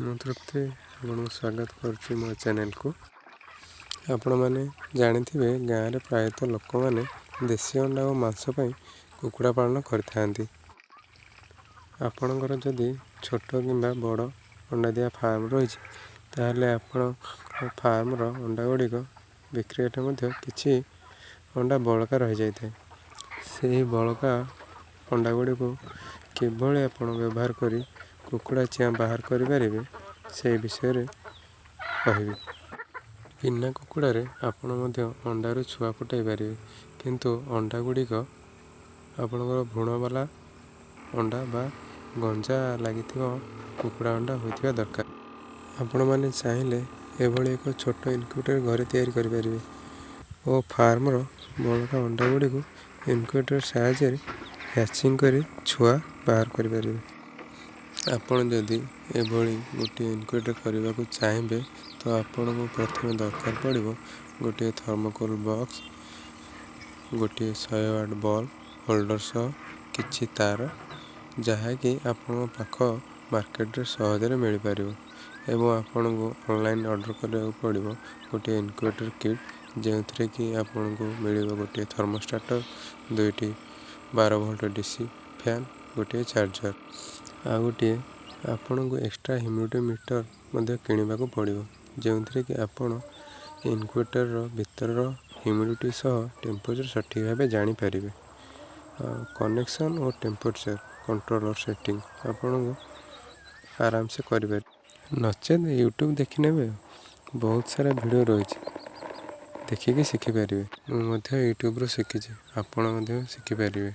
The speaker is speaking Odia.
ମୁଁ ତୃପ୍ତି ଆପଣଙ୍କୁ ସ୍ୱାଗତ କରୁଛି ମୋ ଚ୍ୟାନେଲକୁ। ଆପଣମାନେ ଜାଣିଥିବେ ଗାଁରେ ପ୍ରାୟତଃ ଲୋକମାନେ ଦେଶୀ ଅଣ୍ଡା ଓ ମାଂସ ପାଇଁ କୁକୁଡ଼ା ପାଳନ କରିଥାନ୍ତି। ଆପଣଙ୍କର ଯଦି ଛୋଟ କିମ୍ବା ବଡ଼ ଅଣ୍ଡା ଦିଆ ଫାର୍ମ ରହିଛି, ତାହେଲେ ଆପଣ ଫାର୍ମର ଅଣ୍ଡା ଗୁଡ଼ିକ ବିକ୍ରୟଟା ମଧ୍ୟ କିଛି ଅଣ୍ଡା ବଳକା ରହିଯାଇଥାଏ। ସେହି ବଳକା ଅଣ୍ଡା ଗୁଡ଼ିକୁ କିଭଳି ଆପଣ ବ୍ୟବହାର କରି କୁକୁଡ଼ା ଚିଆଁ ବାହାର କରିପାରିବେ, ସେହି ବିଷୟରେ କହିବି। ବିନା କୁକୁଡ଼ାରେ ଆପଣ ମଧ୍ୟ ଅଣ୍ଡାରୁ ଛୁଆ ଫୁଟାଇ ପାରିବେ, କିନ୍ତୁ ଅଣ୍ଡା ଗୁଡ଼ିକ ଆପଣଙ୍କର ଭ୍ରୂଣବାଲା ଅଣ୍ଡା ବା ଗଞ୍ଜା ଲାଗିଥିବା କୁକୁଡ଼ା ଅଣ୍ଡା ହୋଇଥିବା ଦରକାର। ଆପଣମାନେ ଚାହିଁଲେ ଏଭଳି ଏକ ଛୋଟ ଇନକ୍ୟୁବେଟର ଘରେ ତିଆରି କରିପାରିବେ ଓ ଫାର୍ମର ବଳକା ଅଣ୍ଡା ଗୁଡ଼ିକୁ ଇନକ୍ୟୁବେଟର ସାହାଯ୍ୟରେ ହ୍ୟାଚିଂ କରି ଛୁଆ ବାହାର କରିପାରିବେ। ଆପଣ ଯଦି ଏଭଳି ଗୋଟିଏ ଇନକ୍ୟୁବେଟର କରିବାକୁ ଚାହିଁବେ, ତ ଆପଣଙ୍କୁ ପ୍ରଥମେ ଦରକାର ପଡ଼ିବ ଗୋଟିଏ ଥର୍ମୋକୋଲ୍ ବକ୍ସ, ଗୋଟିଏ 100 ୱାଟ୍ ବଲ୍ବ ହୋଲ୍ଡର ସହ କିଛି ତାର, ଯାହାକି ଆପଣଙ୍କ ପାଖ ମାର୍କେଟରେ ସହଜରେ ମିଳିପାରିବ। ଏବଂ ଆପଣଙ୍କୁ ଅନଲାଇନ୍ ଅର୍ଡ଼ର କରିବାକୁ ପଡ଼ିବ ଗୋଟିଏ ଇନକ୍ୟୁବେଟର କିଟ୍, ଯେଉଁଥିରେ କି ଆପଣଙ୍କୁ ମିଳିବ ଗୋଟିଏ ଥର୍ମୋଷ୍ଟାଟର, 2ଟି 12 ଭୋଲ୍ଟ DC ଫ୍ୟାନ୍, ଗୋଟିଏ ଚାର୍ଜର। ଆଉ ଗୋଟିଏ ଆପଣଙ୍କୁ ଏକ୍ସଟ୍ରା ହ୍ୟୁମିଡ଼ିଟି ମିଟର ମଧ୍ୟ କିଣିବାକୁ ପଡ଼ିବ, ଯେଉଁଥିରେ କି ଆପଣ ଇନକ୍ୟୁବେଟରର ଭିତରର ହ୍ୟୁମିଡ଼ିଟି ସହ ଟେମ୍ପରେଚର ସଠିକ୍ ଭାବେ ଜାଣିପାରିବେ। କନେକ୍ସନ୍ ଓ ଟେମ୍ପରେଚର କଣ୍ଟ୍ରୋଲର ସେଟିଂ ଆପଣଙ୍କୁ ଆରାମସେ କରିପାରିବେ। ନଚେତ୍ ୟୁଟ୍ୟୁବ୍ ଦେଖିନେବେ, ବହୁତ ସାରା ଭିଡ଼ିଓ ରହିଛି, ଦେଖିକି ଶିଖିପାରିବେ। ମୁଁ ମଧ୍ୟ ୟୁଟ୍ୟୁବରୁ ଶିଖିଛି, ଆପଣ ମଧ୍ୟ ଶିଖିପାରିବେ।